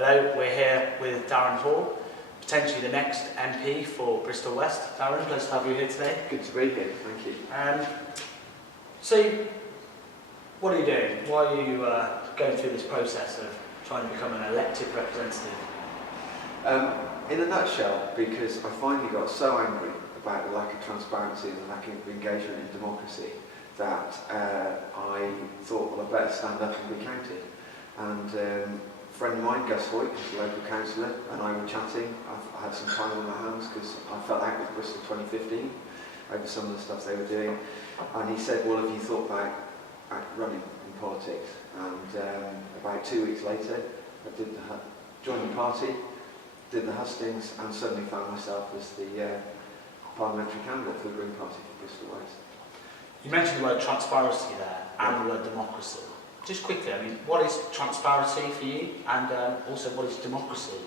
Hello, we're here with Darren Hall, potentially the next MP for Bristol West. Darren, pleasure to have you here today. Good to be here, thank you. So, what are you doing? Why are you going through this process of trying to become an elected representative? In a nutshell, because I finally got so angry about the lack of transparency and the lack of engagement in democracy that I thought, well, I better stand up and be counted. And a friend of mine, Gus Hoyt, who's the local councillor, and I were chatting. I had some time on my hands because I felt out with Bristol 2015 over some of the stuff they were doing. And he said, well, have you thought about running in politics? And about 2 weeks later, I joined the party, did the hustings, and suddenly found myself as the parliamentary candidate for the Green Party for Bristol West. You mentioned the word transparency there and the word democracy. Just quickly, I mean, what is transparency for you, and also what is democracy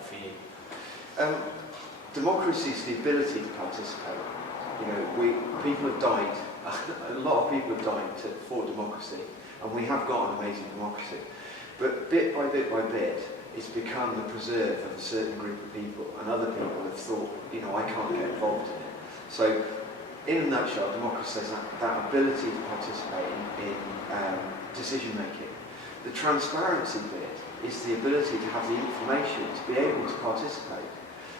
for you? Democracy is the ability to participate. You know, people have died. A lot of people have died for democracy, and we have got an amazing democracy. But bit by bit, it's become the preserve of a certain group of people, and other people have thought, you know, I can't get involved in it. So, in a nutshell, democracy is that ability to participate in decision making. The transparency bit is the ability to have the information to be able to participate.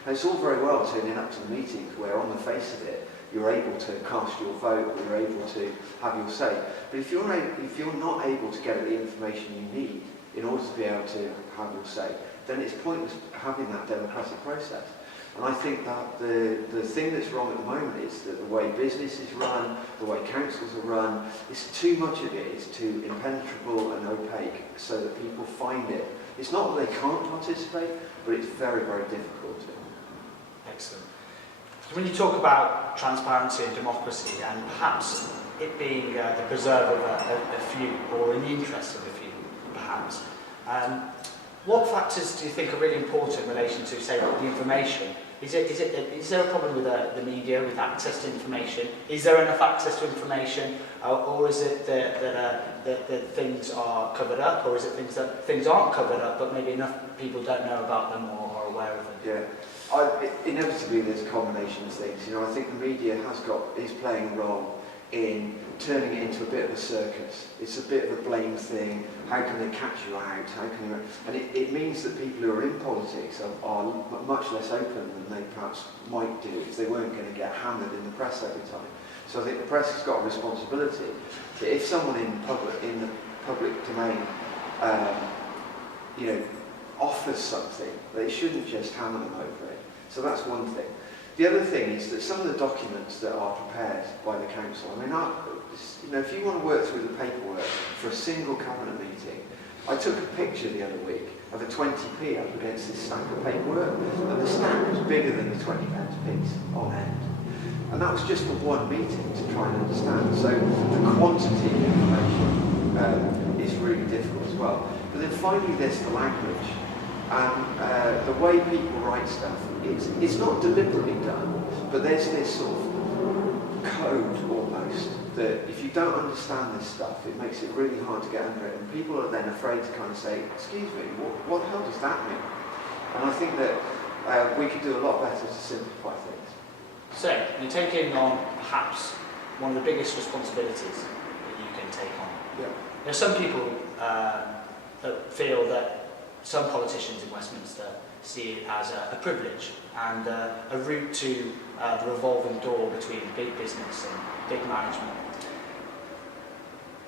Now, it's all very well turning up to the meetings where, on the face of it, you're able to cast your vote, you're able to have your say. But if you're not able to get the information you need in order to be able to have your say, then it's pointless having that democratic process. And I think that the thing that's wrong at the moment is that the way business is run, the way councils are run, too much of it is too impenetrable and opaque so that people find it. It's not that they can't participate, but it's very, very difficult to. Excellent. When you talk about transparency and democracy, and perhaps it being the preserve of a few, or in the interest of a few, perhaps, what factors do you think are really important in relation to, say, the information? Is there a problem with the media, with access to information? Is there enough access to information, or is it that things are covered up, or is it things aren't covered up, but maybe enough people don't know about them or are aware of them? Yeah, inevitably there's a combination of things. You know, I think the media is playing a role in turning it into a bit of a circus. It's a bit of a blame thing. How can they catch you out? And it means that people who are in politics are much less open than they perhaps might do if they weren't going to get hammered in the press every time. So I think the press has got a responsibility that if someone in the public domain, you know, offers something, they shouldn't just hammer them over it. So that's one thing. The other thing is that some of the documents that are prepared by the council, I mean, you know, if you want to work through the paperwork for a single cabinet meeting, I took a picture the other week of a 20p up against this stack of paperwork, and the stack was bigger than the 20p piece on end. And that was just for one meeting to try and understand. So the quantity of information is really difficult as well. But then finally there's the language. And the way people write stuff, it's not deliberately done, but there's this sort of code almost that if you don't understand this stuff, it makes it really hard to get under it. And people are then afraid to kind of say, excuse me, what the hell does that mean? And I think that we could do a lot better to simplify things. So, you're taking on perhaps one of the biggest responsibilities that you can take on. Yeah. There are some people that feel that some politicians in Westminster see it as a privilege and a route to the revolving door between big business and big management.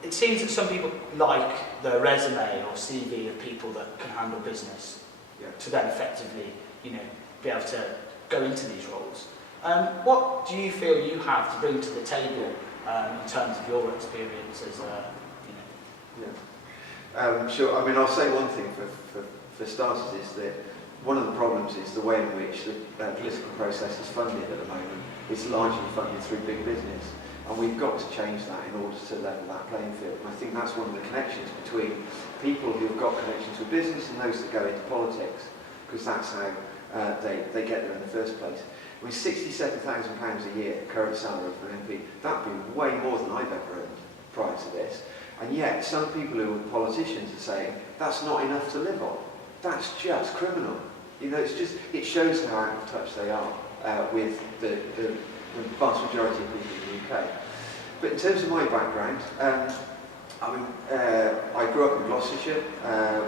It seems that some people like the resume or CV of people that can handle business to then effectively, you know, be able to go into these roles. What do you feel you have to bring to the table in terms of your experience as you know? Yeah. Sure. I mean, I'll say one thing for starters is that one of the problems is the way in which the political process is funded at the moment. It's largely funded through big business, and we've got to change that in order to level that playing field. And I think that's one of the connections between people who've got connections with business and those that go into politics, because that's how they get there in the first place. I mean, £67,000 a year, current salary for an MP, that'd be way more than I've ever earned prior to this. And yet, some people who are politicians are saying, that's not enough to live on. that's just criminal. You know, it shows how out of touch they are with the vast majority of people in the UK. But in terms of my background, I grew up in Gloucestershire,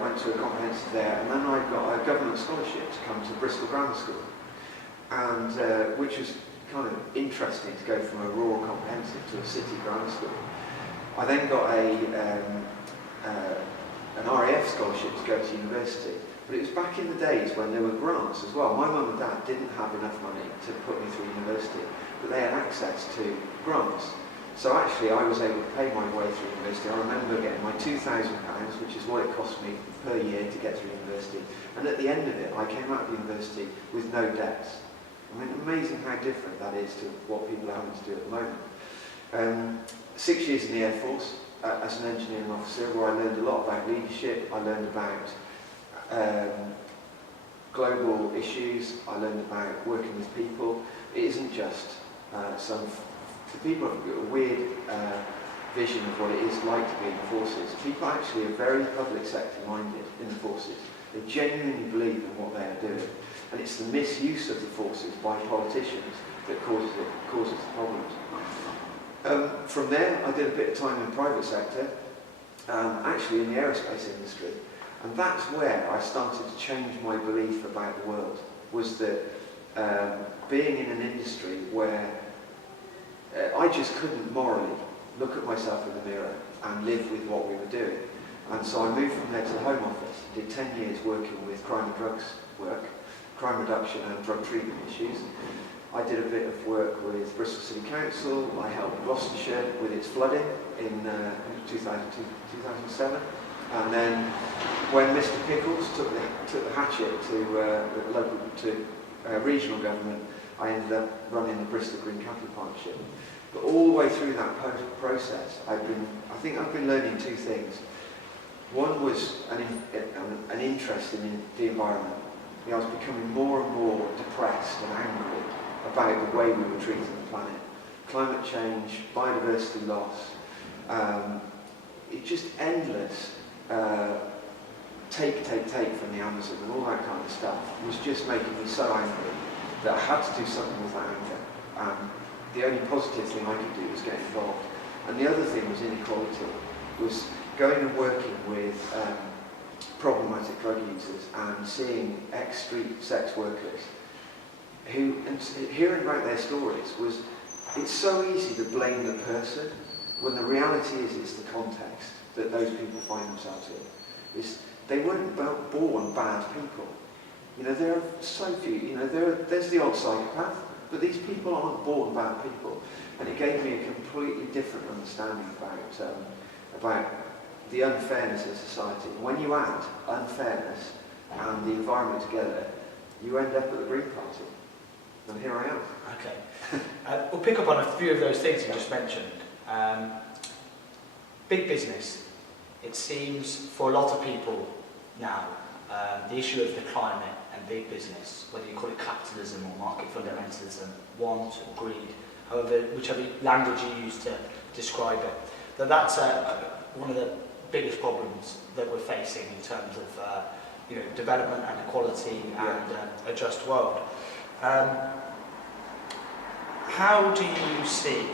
went to a comprehensive there, and then I got a government scholarship to come to Bristol Grammar School, and which was kind of interesting to go from a rural comprehensive to a city grammar school. I then got an RAF scholarship to go to university, but it was back in the days when there were grants as well. My mum and dad didn't have enough money to put me through university, but they had access to grants. So actually I was able to pay my way through university. I remember getting my £2,000, which is what it cost me per year to get through university. And at the end of it, I came out of university with no debts. I mean, amazing how different that is to what people are having to do at the moment. 6 years in the Air Force as an engineering officer, where I learned a lot about leadership. I learned about global issues. I learned about working with people. It isn't just the people have got a weird vision of what it is like to be in the forces. People actually are very public sector minded in the forces. They genuinely believe in what they are doing. And it's the misuse of the forces by politicians that causes the problems. From there, I did a bit of time in the private sector, actually in the aerospace industry. And that's where I started to change my belief about the world, was that being in an industry where I just couldn't morally look at myself in the mirror and live with what we were doing. And so I moved from there to the Home Office, did 10 years working with crime and drugs work, crime reduction and drug treatment issues. I did a bit of work with Bristol City Council. I helped Gloucestershire with its flooding in 2007. And then when Mr Pickles took the hatchet to regional government, I ended up running the Bristol Green Capital Partnership. But all the way through that process, I think I've been learning two things. One was an interest in the environment. You know, I was becoming more and more depressed and angry about the way we were treating the planet. Climate change, biodiversity loss, it's just endless take from the Amazon and all that kind of stuff was just making me so angry that I had to do something with that anger. The only positive thing I could do was get involved. And the other thing was inequality, was going and working with problematic drug users and seeing ex-street sex workers who, and hearing about their stories, was, it's so easy to blame the person when the reality is it's the context that those people find themselves in. They weren't born bad people. You know, there are so few, you know, there's the odd psychopath, but these people aren't born bad people. And it gave me a completely different understanding about the unfairness of society. When you add unfairness and the environment together, you end up at the Green Party. And here I am. Okay. We'll pick up on a few of those things you just mentioned. Big business. It seems for a lot of people now, the issue of the climate and big business, whether you call it capitalism or market fundamentalism, want or greed, however, whichever language you use to describe it, that's one of the biggest problems that we're facing in terms of development and equality and a just world. How do you see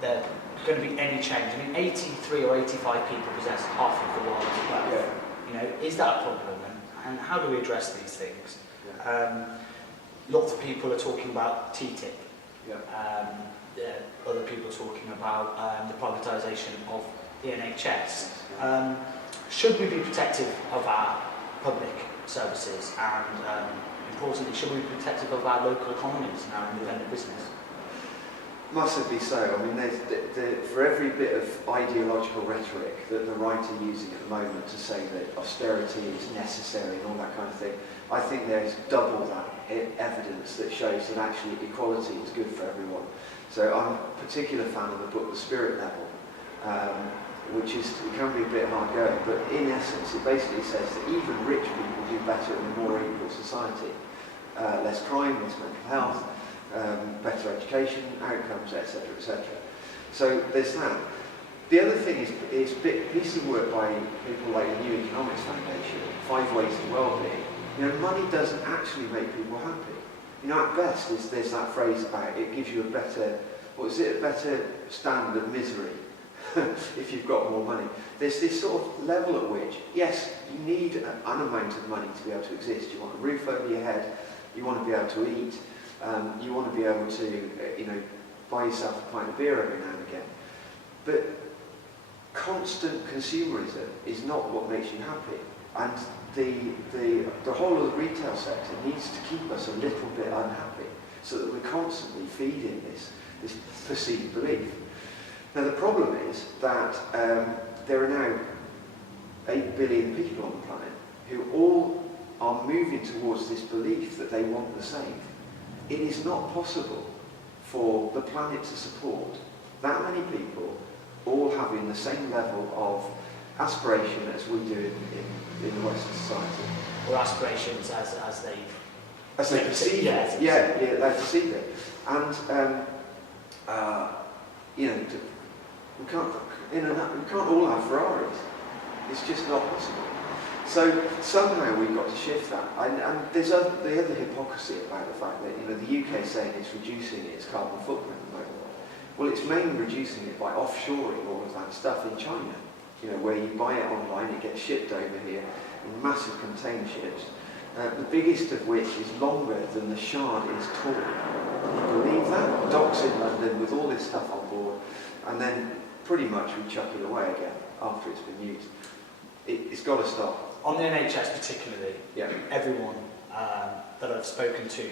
there going to be any change? I mean, 83 or 85 people possess half of the world's wealth. Yeah. You know, is that a problem? And how do we address these things? Lots of people are talking about TTIP. Other people talking about the privatisation of the NHS. Should we be protective of our public services and, importantly, should we be protective of our local economies and our independent business? Massively so. I mean, for every bit of ideological rhetoric that the right are using at the moment to say that austerity is necessary and all that kind of thing, I think there's double that evidence that shows that actually equality is good for everyone. So I'm a particular fan of the book The Spirit Level, which is, it can be a bit hard going, but in essence it basically says that even rich people do better in a more equal society. Less crime, less mental health, better education, outcomes, etc., etc. So there's that. The other thing is piece of work by people like the New Economics Foundation, 5 Ways to Wellbeing. You know, money doesn't actually make people happy. You know, at best, there's that phrase about it gives you a better, a better standard of misery if you've got more money. There's this sort of level at which, yes, you need an amount of money to be able to exist. You want a roof over your head, you want to be able to eat, you want to be able to, buy yourself a pint of beer every now and again. But constant consumerism is not what makes you happy. And the whole of the retail sector needs to keep us a little bit unhappy so that we're constantly feeding this perceived belief. Now the problem is that there are now 8 billion people on the planet who all are moving towards this belief that they want the same. It is not possible for the planet to support that many people all having the same level of aspiration as we do in the Western society. Or aspirations as they perceive it. Yeah, they perceive it. And we can't all have Ferraris. It's just not possible. So somehow we've got to shift that. And there's the other hypocrisy about the fact that the UK is saying it's reducing its carbon footprint at the moment. Well, it's mainly reducing it by offshoring all of that stuff in China. Where you buy it online, it gets shipped over here in massive container ships. The biggest of which is longer than the Shard is tall. Can you believe that? Docks in London with all this stuff on board, and then pretty much we chuck it away again after it's been used. It's got to stop. On the NHS particularly, yeah. Everyone that I've spoken to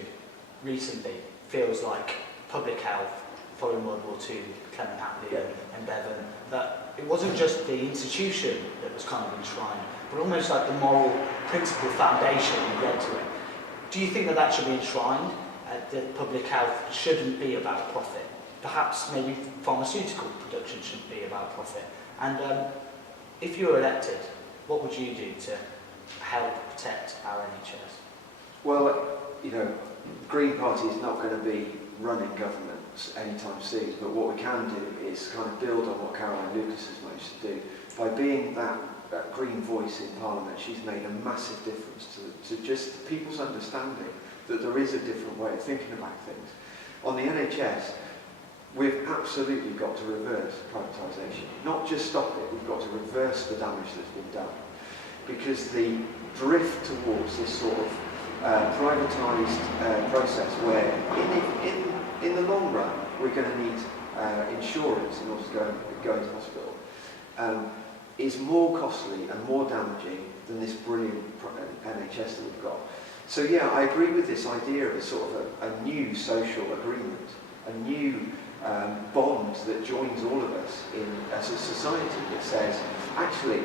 recently feels like public health, following World War II, Clement Attlee and Bevan, that it wasn't just the institution that was kind of enshrined, but almost like the moral principle foundation that led to it. Do you think that should be enshrined? That public health shouldn't be about profit? Perhaps maybe pharmaceutical production shouldn't be about profit? And if you were elected, what would you do to help protect our NHS? Well, Green Party is not going to be running governments anytime soon, but what we can do is kind of build on what Caroline Lucas has managed to do. By being that green voice in Parliament, she's made a massive difference to just people's understanding that there is a different way of thinking about things. On the NHS, we've absolutely got to reverse privatisation. Not just stop it, we've got to reverse the damage that's been done. Because the drift towards this sort of privatised process where in the long run we're going to need insurance in order to go into hospital is more costly and more damaging than this brilliant NHS that we've got. So yeah, I agree with this idea of a sort of a new social agreement, a new bond that joins all of us as a society that says, actually,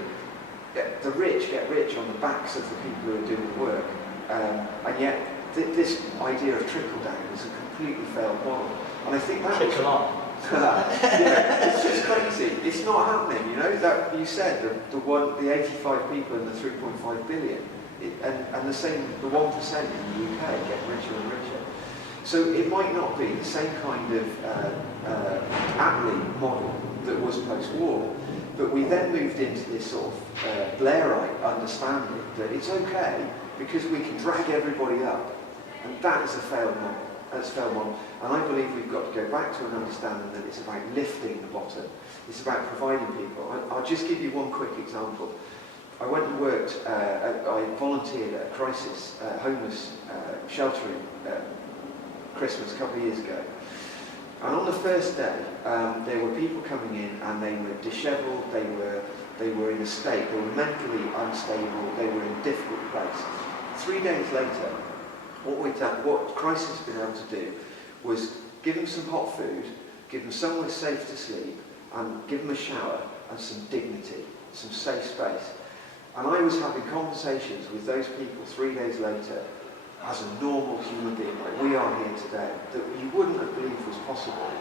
the rich get rich on the backs of the people who are doing the work. And yet, this idea of trickle-down is a completely failed model. And I think that trickle on. It's just crazy. It's not happening, That you said, the 85 people and the 3.5 billion, and the same, the 1% in the UK get richer and richer. So it might not be the same kind of Attlee model that was post-war, but we then moved into this sort of Blairite understanding that it's okay because we can drag everybody up, and that is a failed model. That's a failed model, and I believe we've got to go back to an understanding that it's about lifting the bottom. It's about providing people. I'll just give you one quick example. I went and worked. I volunteered at a crisis homeless sheltering Christmas a couple of years ago. And on the first day, there were people coming in and they were dishevelled, they were in a state, they were mentally unstable, they were in a difficult place. 3 days later, what Crisis has been able to do was give them some hot food, give them somewhere safe to sleep, and give them a shower and some dignity, some safe space. And I was having conversations with those people 3 days later as a normal human being, like we are here today, that you wouldn't have believed was possible.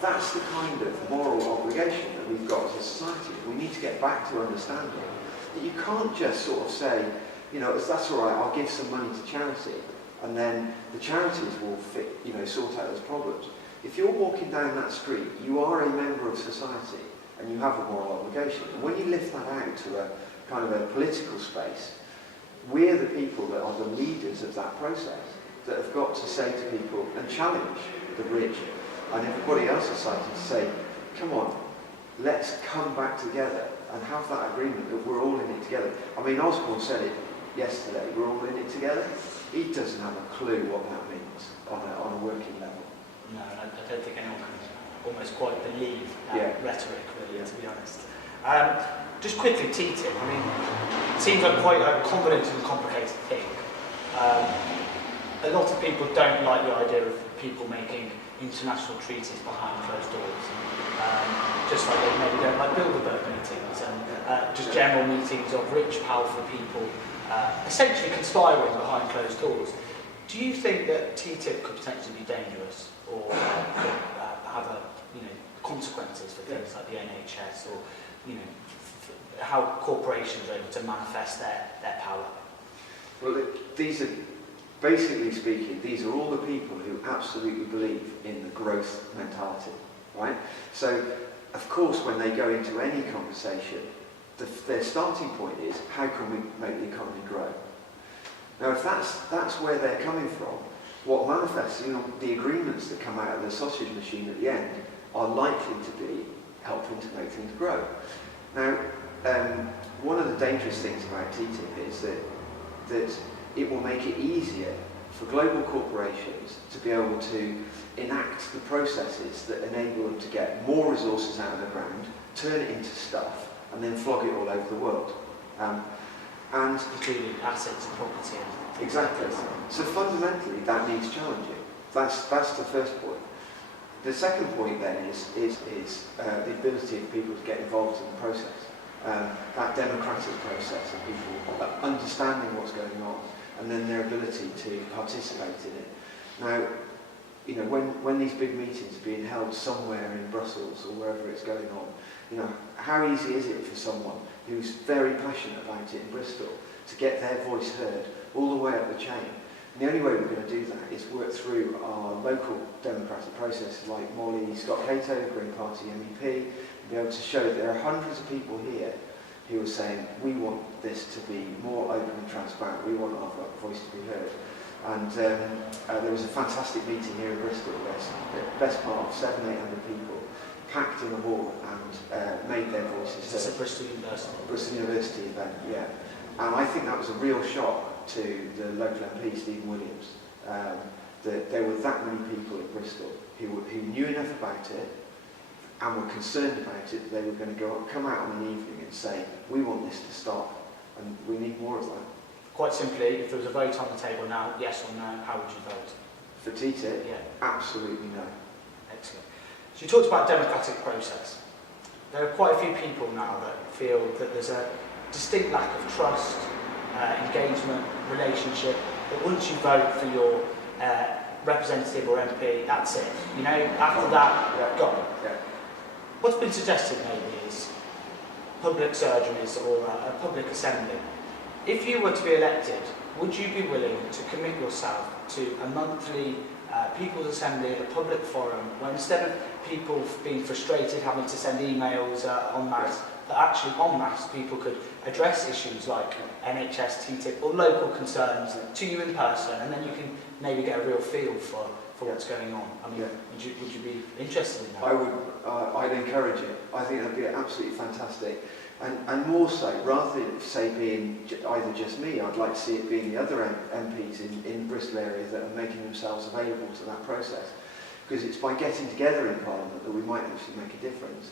That's the kind of moral obligation that we've got as a society. We need to get back to understanding that you can't just sort of say, that's all right, I'll give some money to charity, and then the charities will sort out those problems. If you're walking down that street, you are a member of society, and you have a moral obligation. And when you lift that out to a kind of a political space, we're the people that are the leaders of that process, that have got to say to people and challenge the rich and everybody else society to say, come on, let's come back together and have that agreement that we're all in it together. I mean, Osborne said it yesterday, we're all in it together. He doesn't have a clue what that means on a working level. No, I don't think anyone can almost quite believe that rhetoric, really, to be honest. Just quickly, TTIP, I mean, it seems like quite a convoluted and complicated thing. A lot of people don't like the idea of people making international treaties behind closed doors. Just like they maybe don't like Bilderberg meetings and just general meetings of rich, powerful people essentially conspiring behind closed doors. Do you think that TTIP could potentially be dangerous or could have consequences for things like the NHS or how corporations are able to manifest their power? Well, these are, basically speaking, these are all the people who absolutely believe in the growth mentality, right? So, of course, when they go into any conversation, their starting point is, how can we make the economy grow? Now, if that's where they're coming from, what manifests, the agreements that come out of the sausage machine at the end are likely to be helping to make things grow. Now, one of the dangerous things about TTIP is that it will make it easier for global corporations to be able to enact the processes that enable them to get more resources out of the ground, turn it into stuff, and then flog it all over the world. And including assets and property. Exactly. So fundamentally, that needs challenging. That's the first point. The second point then is the ability of people to get involved in the process. That democratic process of people understanding what's going on, and then their ability to participate in it. Now, when these big meetings are being held somewhere in Brussels or wherever it's going on, how easy is it for someone who's very passionate about it in Bristol to get their voice heard all the way up the chain? And the only way we're going to do that is work through our local democratic processes like Molly Scott Cato, Green Party MEP, and be able to show that there are hundreds of people here who are saying, we want this to be more open and transparent, we want our voice to be heard. And there was a fantastic meeting here in Bristol, the best part of 700-800 people, packed in a hall and made their voices heard. It's a Bristol University. Bristol University event, yeah. And I think that was a real shock to the local MP, Stephen Williams, that there were that many people in Bristol who knew enough about it and were concerned about it that they were going to come out on an evening and say, we want this to stop, and we need more of that. Quite simply, if there was a vote on the table now, yes or no, how would you vote? For TTIP? Yeah. Absolutely no. Excellent. So you talked about democratic process. There are quite a few people now that feel that there's a distinct lack of trust, engagement, relationship, that once you vote for your representative or MP, that's it. After that, gone. Yeah. What's been suggested maybe is public surgeries or a public assembly. If you were to be elected, would you be willing to commit yourself to a monthly People's Assembly, a public forum, where instead of people being frustrated having to send emails en masse, that actually en masse people could address issues like NHS, TTIP or local concerns to you in person, and then you can maybe get a real feel for what's going on? I mean, would you be interested in that? I would. I'd encourage it. I think that'd be absolutely fantastic. And more so, rather than say being either just me, I'd like to see it being the other MPs in Bristol area that are making themselves available to that process. Because it's by getting together in Parliament that we might actually make a difference.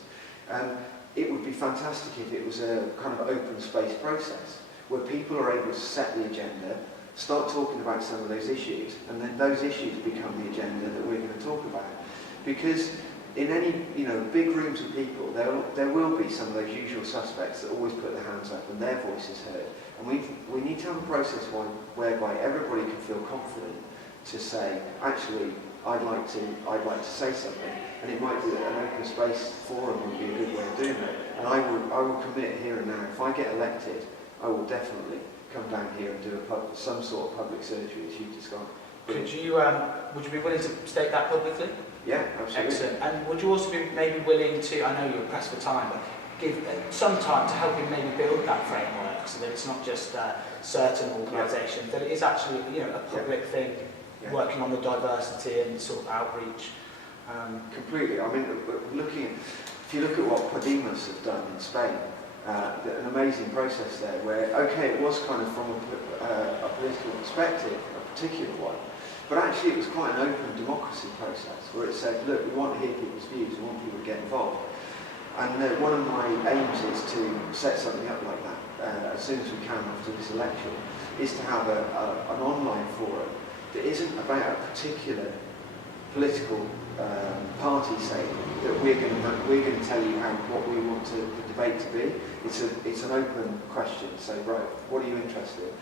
It would be fantastic if it was a kind of open space process where people are able to set the agenda, start talking about some of those issues, and then those issues become the agenda that we're going to talk about. Because in any big rooms of people, there will be some of those usual suspects that always put their hands up and their voice is heard. And we need to have a process whereby everybody can feel confident to say, actually, I'd like to say something, and it might be that an open space forum would be a good way of doing it. And I will commit here and now, if I get elected, I will definitely come down here and do some sort of public surgery as you've described. Could you, would you be willing to state that publicly? Yeah, absolutely. Excellent. And would you also be maybe willing to, I know you're pressed for time, but give some time to help him maybe build that framework so that it's not just certain organisations, that it is actually, you know, a public thing, working on the diversity and sort of outreach. Completely. I mean, if you look at what Podemos have done in Spain, an amazing process there where, okay, it was kind of from a political perspective, a particular one, but actually it was quite an open democracy process where it said, look, we want to hear people's views, we want people to get involved. And one of my aims is to set something up like that as soon as we can after this election, is to have an online forum that isn't about a particular political party saying that we're going to tell you what we want the debate to be. It's an open question. So right, what are you interested in?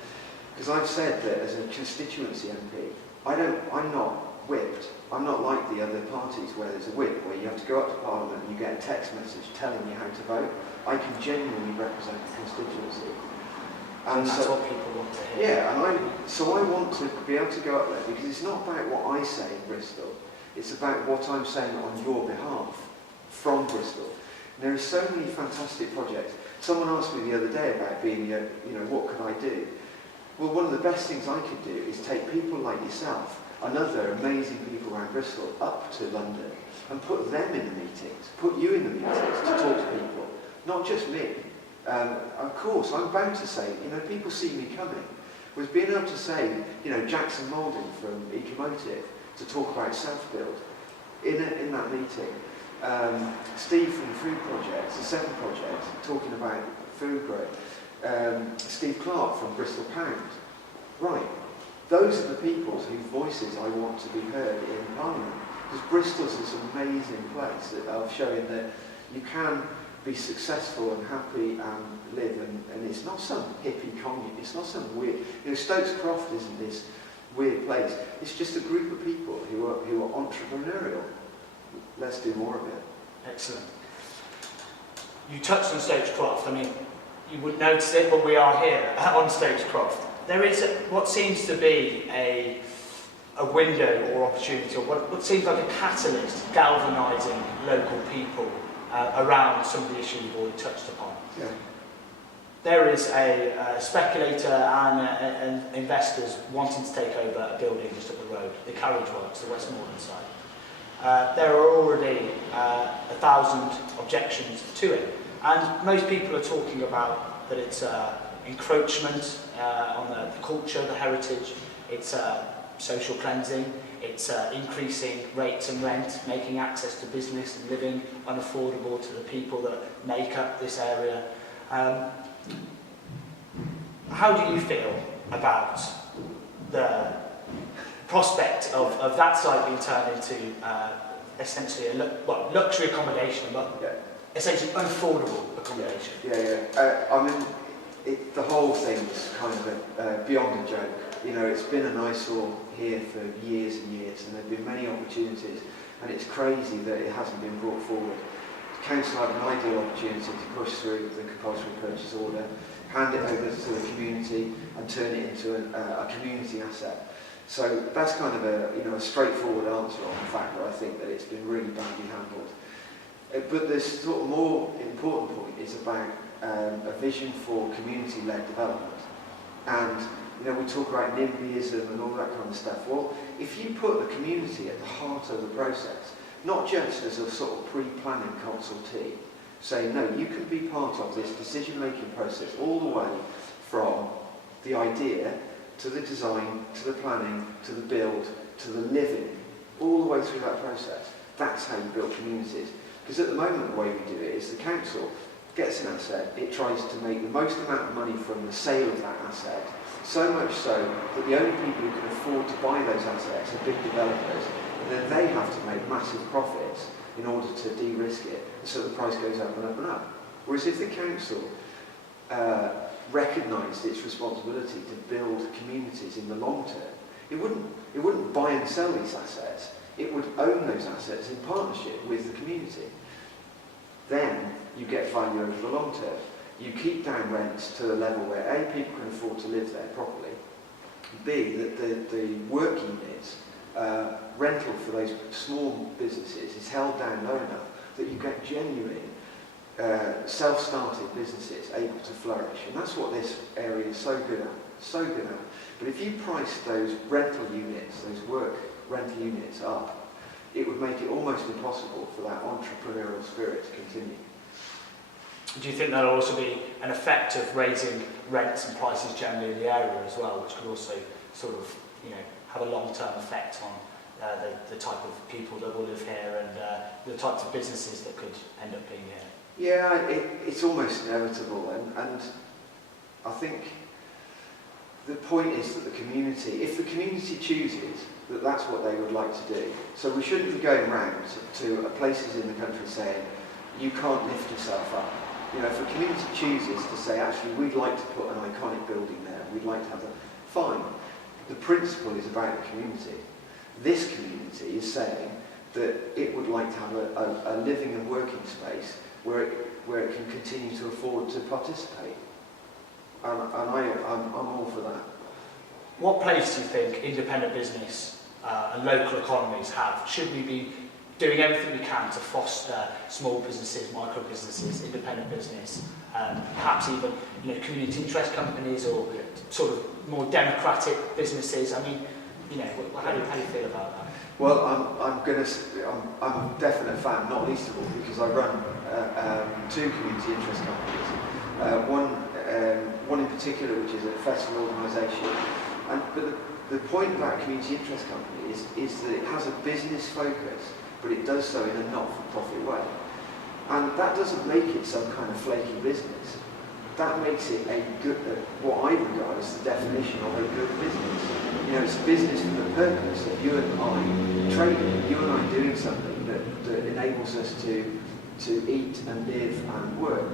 Because I've said that as a constituency MP, I'm not whipped. I'm not like the other parties where there's a whip, where you have to go up to Parliament and you get a text message telling you how to vote. I can genuinely represent the constituency. And that's what people want to hear. Yeah, and so I want to be able to go up there because it's not about what I say in Bristol. It's about what I'm saying on your behalf from Bristol. And there are so many fantastic projects. Someone asked me the other day about being, what could I do? Well, one of the best things I could do is take people like yourself and other amazing people around Bristol up to London and put them in the meetings, put you in the meetings to talk to people, not just me. Of course, I'm bound to say, people see me coming. Was being able to say, Jackson Moulding from Ecomotive to talk about self-build in that meeting. Steve from the Food Project, the 7 Project, talking about food growth. Steve Clark from Bristol Pound. Right, those are the people whose voices I want to be heard in Parliament. Because Bristol's this amazing place of showing that you can be successful and happy and live, and it's not some hippie commune, it's not some weird, Stokes Croft isn't this weird place, it's just a group of people who are entrepreneurial. Let's do more of it. Excellent. You touched on Stokes Croft. I mean, you wouldn't notice it, but we are here on Stokes Croft. There is what seems to be a window or opportunity, or what seems like a catalyst galvanising local people around some of the issues you've already touched upon. Yeah. There is a speculator and investors wanting to take over a building just up the road, the Carriage Works, the Westmoreland side. There are already 1,000 objections to it, and most people are talking about that it's encroachment on the culture, the heritage, it's social cleansing, it's increasing rates and rent, making access to business and living unaffordable to the people that make up this area. How do you feel about the prospect of that site being turned into essentially a luxury accommodation, but essentially unaffordable accommodation? I mean, the whole thing's kind of beyond a joke. It's been an eyesore here for years and years, and there have been many opportunities, and it's crazy that it hasn't been brought forward. The council had an ideal opportunity to push through the compulsory purchase order, hand it over to the community, and turn it into a community asset. So that's kind of a straightforward answer on the fact that I think that it's been really badly handled. But the sort of more important point is about a vision for community-led development. And we talk about NIMBYism and all that kind of stuff. Well, if you put the community at the heart of the process, not just as a sort of pre-planning consultee, saying, no, you can be part of this decision-making process all the way from the idea to the design, to the planning, to the build, to the living, all the way through that process. That's how you build communities. Because at the moment, the way we do it is the council gets an asset, it tries to make the most amount of money from the sale of that asset, so much so that the only people who can afford to buy those assets are big developers, and then they have to make massive profits in order to de-risk it, so the price goes up and up and up. Whereas if the council recognised its responsibility to build communities in the long term, it wouldn't buy and sell these assets, it would own those assets in partnership with the community. Then you get value over the long term. You keep down rents to a level where A, people can afford to live there properly, B, that the work units, rental for those small businesses is held down low enough that you get genuine self-started businesses able to flourish. And that's what this area is so good at. But if you price those rental units, those work rental units up, it would make it almost impossible for that entrepreneurial spirit to continue. Do you think there'll also be an effect of raising rents and prices generally in the area as well, which could also sort of, have a long-term effect on the type of people that will live here and the types of businesses that could end up being here? Yeah, it's almost inevitable, and I think the point is that if the community chooses that that's what they would like to do, so we shouldn't be going round to places in the country saying, you can't lift yourself up. If a community chooses to say, actually, we'd like to put an iconic building there, we'd like to have fine. The principle is about the community. This community is saying that it would like to have a living and working space where it can continue to afford to participate. And I'm all for that. What place do you think independent business and local economies have? Should we be doing everything we can to foster small businesses, micro businesses, independent business, perhaps even community interest companies or sort of more democratic businesses? I mean, how do you feel about that? Well, I'm a definite fan, not least of all because I run two community interest companies. One in particular, which is a professional organisation. But the point about a community interest company is that it has a business focus, but it does so in a not-for-profit way. And that doesn't make it some kind of flaky business. That makes it a good, what I regard as the definition of a good business. It's a business for the purpose of you and I trading, you and I doing something that enables us to eat and live and work.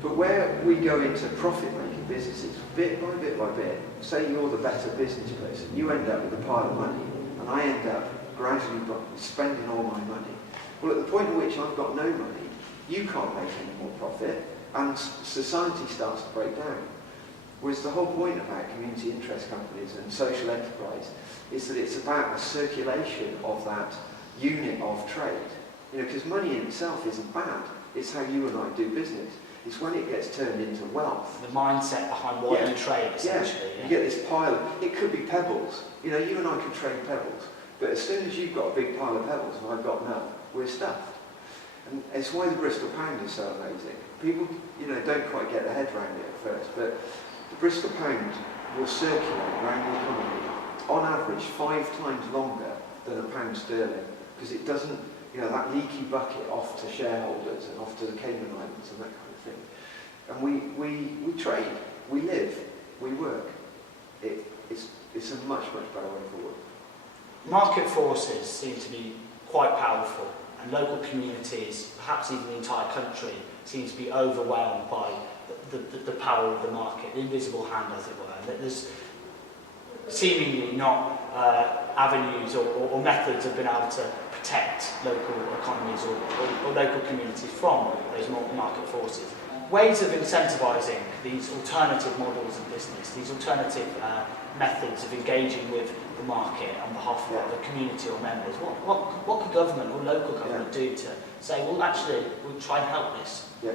But where we go into profit-making businesses, bit by bit, say you're the better business person, you end up with a pile of money, and I end up gradually spending all my money. Well, at the point at which I've got no money, you can't make any more profit, and society starts to break down. Whereas the whole point about community interest companies and social enterprise is that it's about the circulation of that unit of trade. Because money in itself isn't bad, it's how you and I do business. It's when it gets turned into wealth. The mindset behind what you trade, essentially. Yeah. You get this pile of, it could be pebbles. You and I could trade pebbles. But as soon as you've got a big pile of pebbles and I've got none, we're stuffed. And it's why the Bristol pound is so amazing. People, don't quite get their head around it at first, but the Bristol pound will circulate around the economy on average 5 times longer than a pound sterling, because it doesn't, that leaky bucket off to shareholders and off to the Cayman Islands and that kind of thing. And we trade, we live, we work. It's a much better way forward. Market forces seem to be quite powerful, and local communities, perhaps even the entire country, seem to be overwhelmed by the power of the market, the invisible hand, as it were. That there's seemingly not avenues or methods of being able to protect local economies or local communities from those market forces. Ways of incentivising these alternative models of business, these alternative methods of engaging with the market on behalf of the community or members. What could government or local government do to say, well, actually, we'll try and help this? Yeah.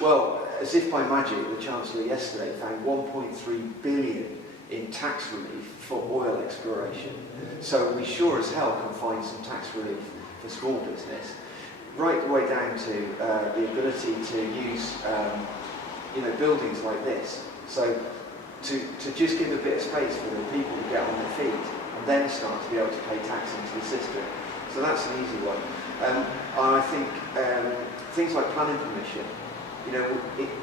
Well, as if by magic, the Chancellor yesterday found 1.3 billion in tax relief for oil exploration. So we sure as hell can find some tax relief for small business. Right the way down to the ability to use, buildings like this. So to just give a bit of space for the people to get on their feet and then start to be able to pay tax into the system. So that's an easy one. And I think things like planning permission,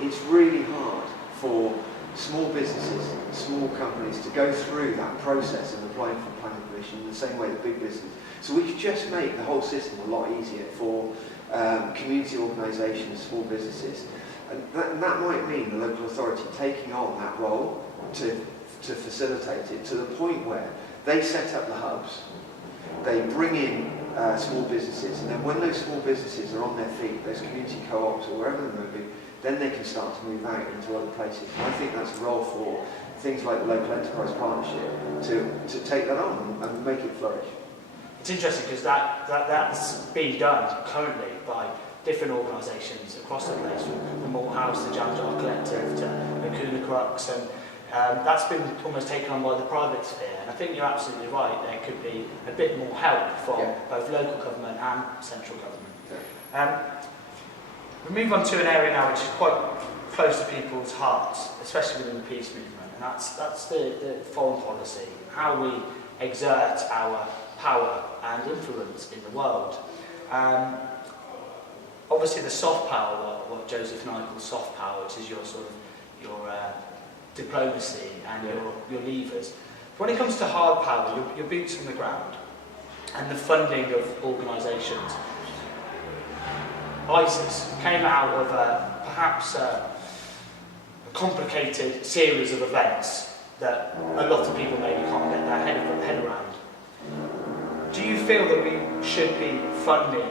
it's really hard for small businesses, small companies to go through that process of applying for planning permission in the same way that big business. So we could just make the whole system a lot easier for community organisations, small businesses. And that might mean the local authority taking on that role to facilitate it to the point where they set up the hubs, they bring in small businesses, and then when those small businesses are on their feet, those community co-ops or wherever they may be, then they can start to move out into other places. And I think that's a role for things like the local enterprise partnership to take that on and make it flourish. It's interesting because that's being done currently by different organisations across the place, from the Malt House, the Jam Jar Collective, to the Kuna Crux, and that's been almost taken on by the private sphere. And I think you're absolutely right, there could be a bit more help from both local government and central government. We move on to an area now which is quite close to people's hearts, especially within the peace movement, and that's the foreign policy, how we exert our power and influence in the world. Obviously the soft power, what Joseph and I call soft power, which is your sort of diplomacy and your levers. But when it comes to hard power, your boots on the ground and the funding of organisations, ISIS came out of perhaps a complicated series of events that a lot of people maybe can't get their head around. Do you feel that we should be funding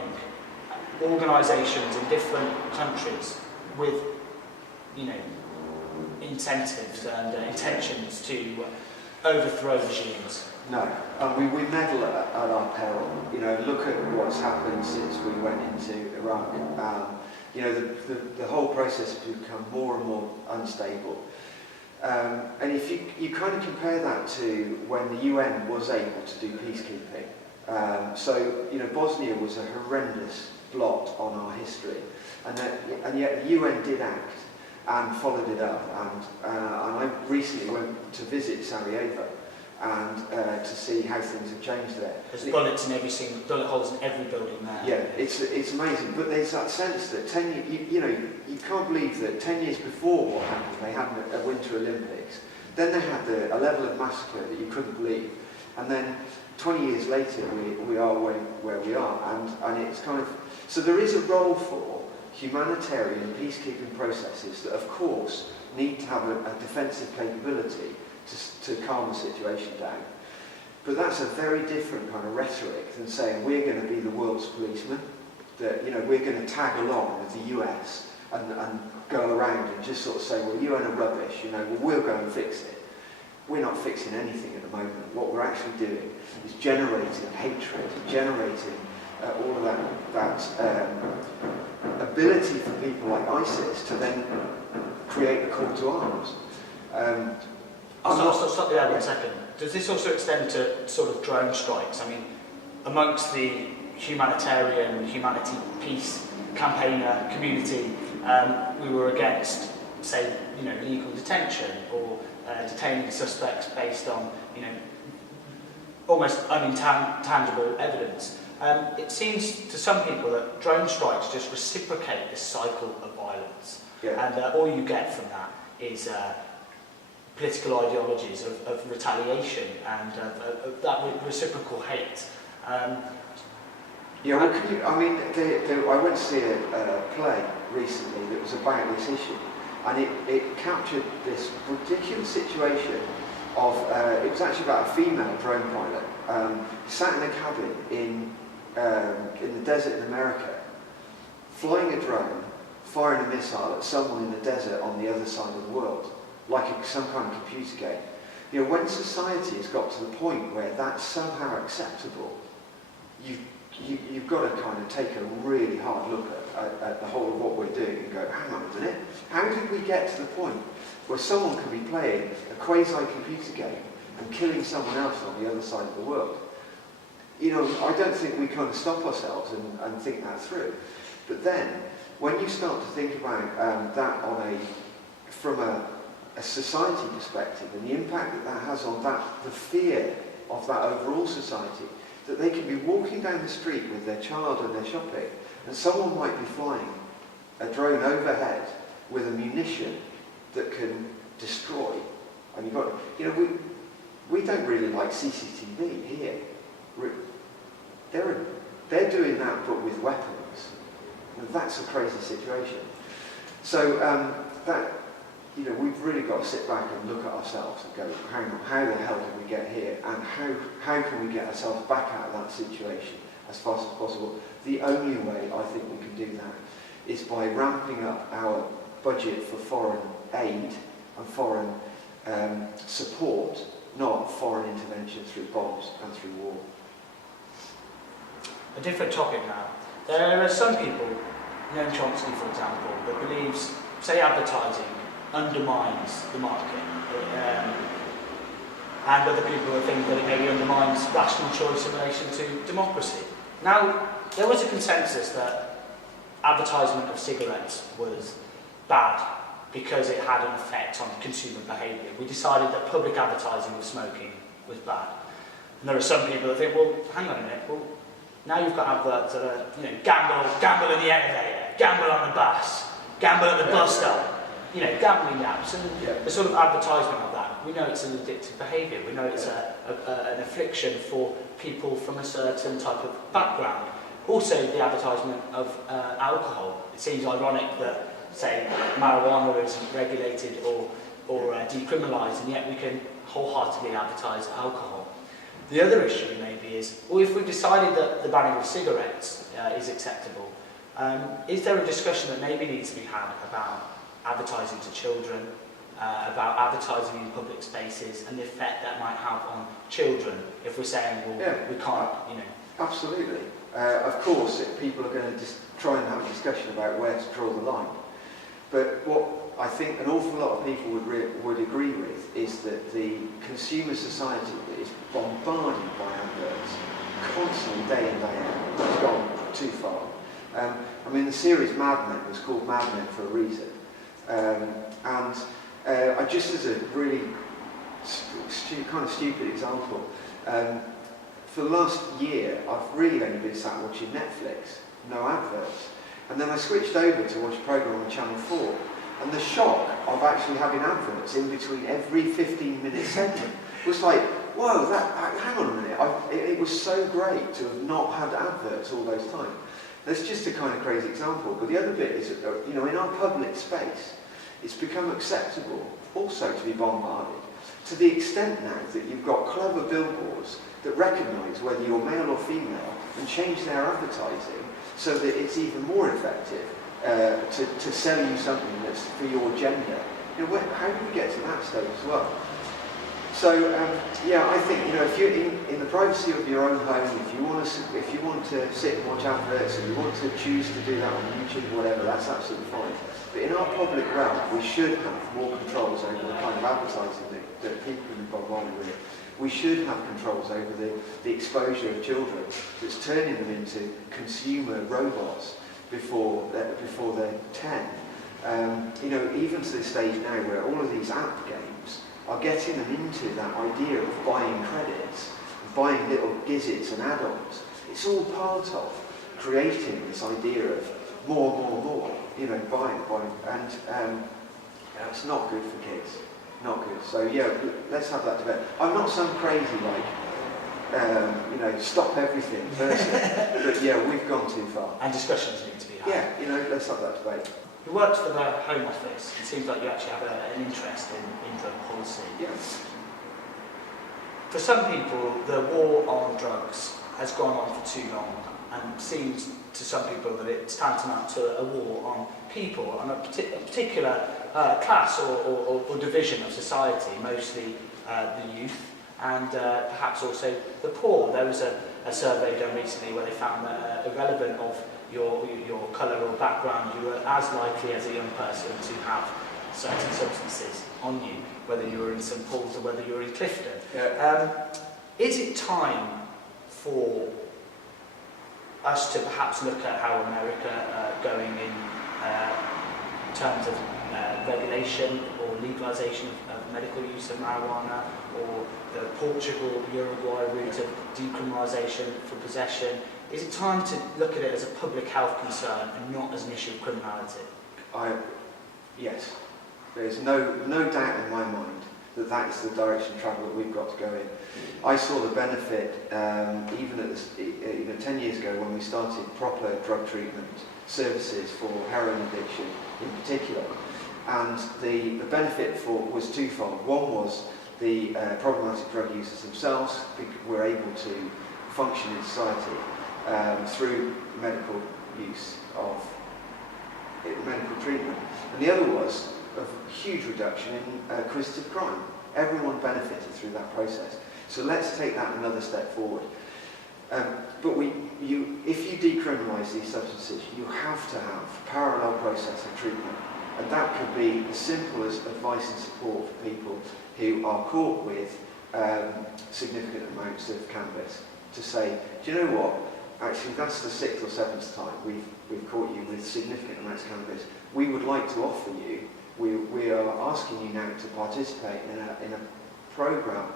organisations in different countries with, incentives and intentions to overthrow regimes? No, we meddle at our peril. Look at what's happened since we went into Iraq. The whole process has become more and more unstable. And if you kind of compare that to when the UN was able to do peacekeeping. Bosnia was a horrendous blot on our history, and yet the UN did act and followed it up. And I recently went to visit Sarajevo and to see how things have changed there. There's bullet holes in every building there. Yeah, it's amazing. But there's that sense that you can't believe that 10 years before what happened, they had a Winter Olympics. Then they had a level of massacre that you couldn't believe, and then 20 years later we are where we are, and it's kind of so there is a role for humanitarian peacekeeping processes that, of course, need to have a defensive capability to calm the situation down. But that's a very different kind of rhetoric than saying we're going to be the world's policeman, that we're going to tag along with the US and go around and just sort of say, well, UN are rubbish, we'll go and fix it. We're not fixing anything at the moment. What we're actually doing is generating hatred, generating all of that ability for people like ISIS to then create a call to arms. Stop there 1 second. Does this also extend to sort of drone strikes? I mean, amongst the humanity peace campaigner community, we were against, say, legal detention or detaining suspects based on, almost unintangible evidence. It seems to some people that drone strikes just reciprocate this cycle of violence, and all you get from that is political ideologies of retaliation and of that reciprocal hate. I went to see a play recently that was about this issue, and it captured this ridiculous situation of, it was actually about a female drone pilot, sat in a cabin in the desert in America, flying a drone, firing a missile at someone in the desert on the other side of the world, like some kind of computer game. When society has got to the point where that's somehow acceptable, you've got to kind of take a really hard look at the whole of what we're doing and go, hang on a minute, how did we get to the point where someone can be playing a quasi-computer game and killing someone else on the other side of the world? I don't think we kind of stop ourselves and think that through. But then, when you start to think about that from a society perspective and the impact that has on the fear of that overall society, that they can be walking down the street with their child and their shopping, and someone might be flying a drone overhead with a munition that can destroy. And you've got, we don't really like CCTV here. They're doing that, but with weapons. And that's a crazy situation. So we've really got to sit back and look at ourselves and go, hang on, how the hell did we get here? And how can we get ourselves back out of that situation as fast as possible? The only way I think we can do that is by ramping up our budget for foreign aid and foreign support, not foreign intervention through bombs and through war. A different topic now. There are some people, Noam Chomsky for example, that believes, say, advertising undermines the market, and other people that think that it maybe undermines rational choice in relation to democracy. Now, there was a consensus that advertisement of cigarettes was bad because it had an effect on consumer behaviour. We decided that public advertising of smoking was bad. And there are some people that think, well, hang on a minute, well, now you've got adverts that are, you know, gamble in the elevator, gamble on the bus, gamble at the bus stop, you know, gambling apps, and the sort of advertisement of that. We know it's an addictive behaviour. We know it's an affliction for people from a certain type of background. Also, the advertisement of alcohol. It seems ironic that, say, marijuana isn't regulated or decriminalised, and yet we can wholeheartedly advertise alcohol. The other issue maybe is, well, if we've decided that the banning of cigarettes is acceptable, is there a discussion that maybe needs to be had about advertising to children, about advertising in public spaces and the effect that might have on children if we're saying, well, we can't, you know. Absolutely. Of course, people are going to just try and have a discussion about where to draw the line. But what I think an awful lot of people would agree with is that the consumer society that is bombarded by adverts constantly, day in, day out, has gone too far. I mean, the series Mad Men was called Mad Men for a reason. I just as a really kind of stupid example, for the last year, I've really only been sat watching Netflix, no adverts. And then I switched over to watch a programme on Channel 4, and the shock of actually having adverts in between every 15-minute segment was like, whoa, hang on a minute, it was so great to have not had adverts all those times. That's just a kind of crazy example, but the other bit is, you know, in our public space, it's become acceptable also to be bombarded, to the extent now that you've got clever billboards that recognise whether you're male or female and change their advertising so that it's even more effective to sell you something that's for your gender. You know, how do we get to that stage as well? So yeah, I think, you know, if you're in the privacy of your own home, if you want to sit and watch adverts and you want to choose to do that on YouTube or whatever, that's absolutely fine. But in our public realm, we should have more controls over the kind of advertising that people can be bombarded with. We should have controls over the exposure of children that's turning them into consumer robots before they're 10. You know, even to the stage now where all of these app games are getting them into that idea of buying credits, buying little gadgets and add-ons. It's all part of creating this idea of more, you know, buying. And it's not good for kids. Not good. So yeah, let's have that debate. I'm not some crazy, you know, stop everything person, but yeah, we've gone too far. And discussions need to be had. Yeah, you know, let's have that debate. You worked for the Home Office. It seems like you actually have an interest in drug policy. Yes. For some people, the war on drugs has gone on for too long, and seems to some people that it's tantamount to a war on people, on a particular class or division of society, mostly the youth, and perhaps also the poor. There was a survey done recently where they found that irrelevant of your colour or background, you were as likely as a young person to have certain substances on you, whether you were in St Paul's or whether you were in Clifton. Yeah. Is it time for us to perhaps look at how America going in terms of regulation or legalisation of medical use of marijuana, or the Portugal-Uruguay route of decriminalisation for possession? Is it time to look at it as a public health concern and not as an issue of criminality? Yes. There's no doubt in my mind that is the direction of travel that we've got to go in. I saw the benefit even at this, 10 years ago when we started proper drug treatment services for heroin addiction in particular. And the benefit was twofold. One was the problematic drug users themselves were able to function in society through medical use of medical treatment. And the other was a huge reduction in acquisitive crime. Everyone benefited through that process. So let's take that another step forward. But if you decriminalise these substances, you have to have parallel process of treatment. And that could be as simple as advice and support for people who are caught with significant amounts of cannabis. To say, do you know what? Actually, that's the 6th or 7th time we've caught you with significant amounts of cannabis. We would like to offer you, we are asking you now to participate in a programme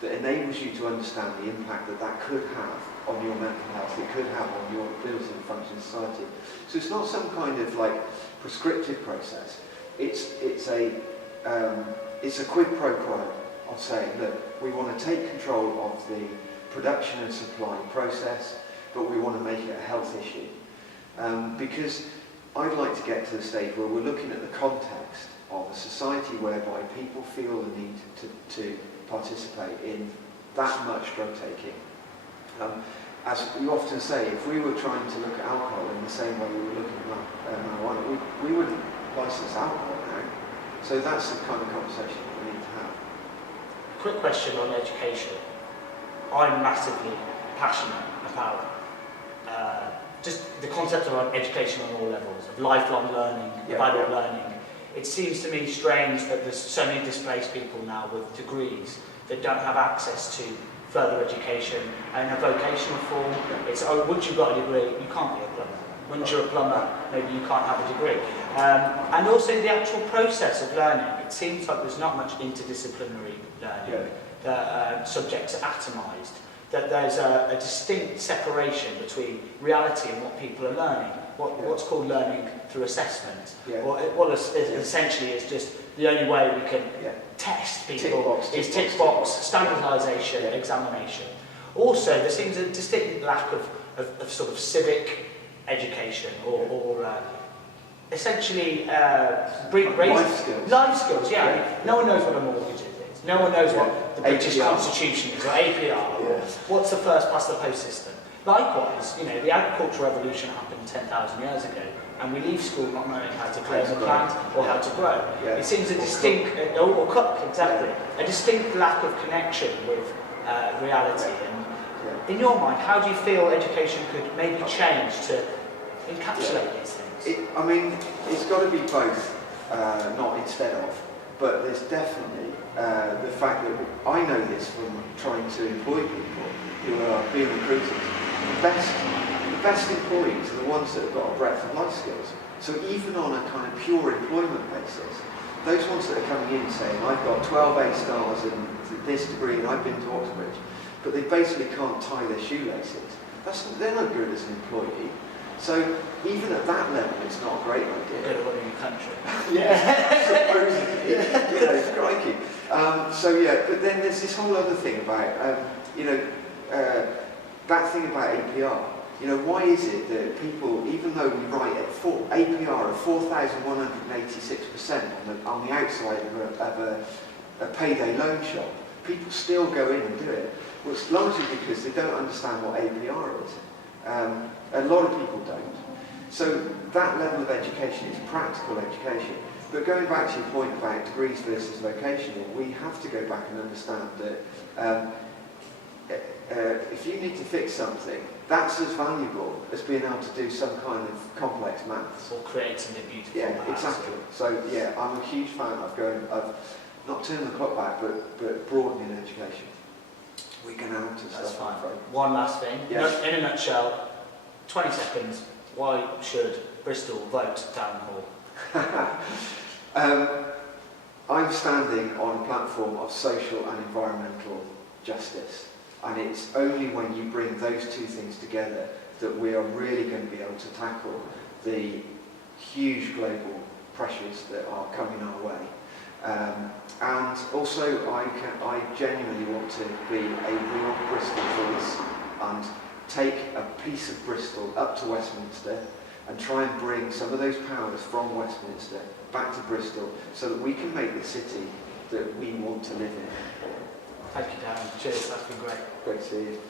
that enables you to understand the impact that could have on your mental health, it could have on your ability to function in society. So it's not some kind of like prescriptive process. It's a quid pro quo of saying, look, we want to take control of the production and supply process, but we want to make it a health issue. Because I'd like to get to the stage where we're looking at the context of a society whereby people feel the need to participate in that much drug taking. As you often say, if we were trying to look at alcohol in the same way we were looking at marijuana, we wouldn't license alcohol now. So that's the kind of conversation we need to have. Quick question on education. I'm massively passionate about just the concept of education on all levels, of lifelong learning, adult learning. It seems to me strange that there's so many displaced people now with degrees that don't have access to further education and a vocational form. It's, once you've got a degree, you can't be a plumber. Once you're a plumber, maybe you can't have a degree. And also the actual process of learning. It seems like there's not much interdisciplinary learning. The subjects are atomised. That there's a distinct separation between reality and what people are learning. What's called learning through assessment. What essentially is just the only way we can test people is tick box, standardisation, examination. Also, there seems a distinct lack of sort of civic education or essentially life skills. No one knows what a mortgage is. No one knows what the British Constitution is, or APR, or what's the first past the post system. Likewise, the agricultural revolution happened 10,000 years ago, and we leave school not knowing how to clone a plant or how to grow. It seems a distinct, or cook, exactly, a distinct lack of connection with reality. And in your mind, how do you feel education could maybe change to encapsulate these things? It's got to be both, not instead of. But there's definitely the fact that I know this from trying to employ people who are being recruited. The best employees are the ones that have got a breadth of life skills. So even on a kind of pure employment basis, those ones that are coming in saying, I've got 12 A stars and this degree and I've been to Oxford, but they basically can't tie their shoelaces. They're not good as an employee. So even at that level, it's not a great idea. Go to running a country. Supposedly. Crikey. But then there's this whole other thing about, that thing about APR. Why is it that people, even though we write at APR of 4,186% on the outside of a payday loan shop, people still go in and do it? Well, it's largely because they don't understand what APR is. A lot of people don't. So that level of education is practical education. But going back to your point about degrees versus vocational, we have to go back and understand that if you need to fix something, that's as valuable as being able to do some kind of complex maths. Or create something beautiful. Exactly. So I'm a huge fan of not turning the clock back, but broadening education. We can add to That's stuff. fine. One last thing. Yes. In a nutshell, 20 seconds. Why should Bristol vote Darren Hall? I'm standing on a platform of social and environmental justice, and it's only when you bring those two things together that we are really going to be able to tackle the huge global pressures that are coming our way. And also, I genuinely want to be a real Bristol voice and take a piece of Bristol up to Westminster and try and bring some of those powers from Westminster back to Bristol so that we can make the city that we want to live in. Thank you, Darren. Cheers. That's been great. Great to see you.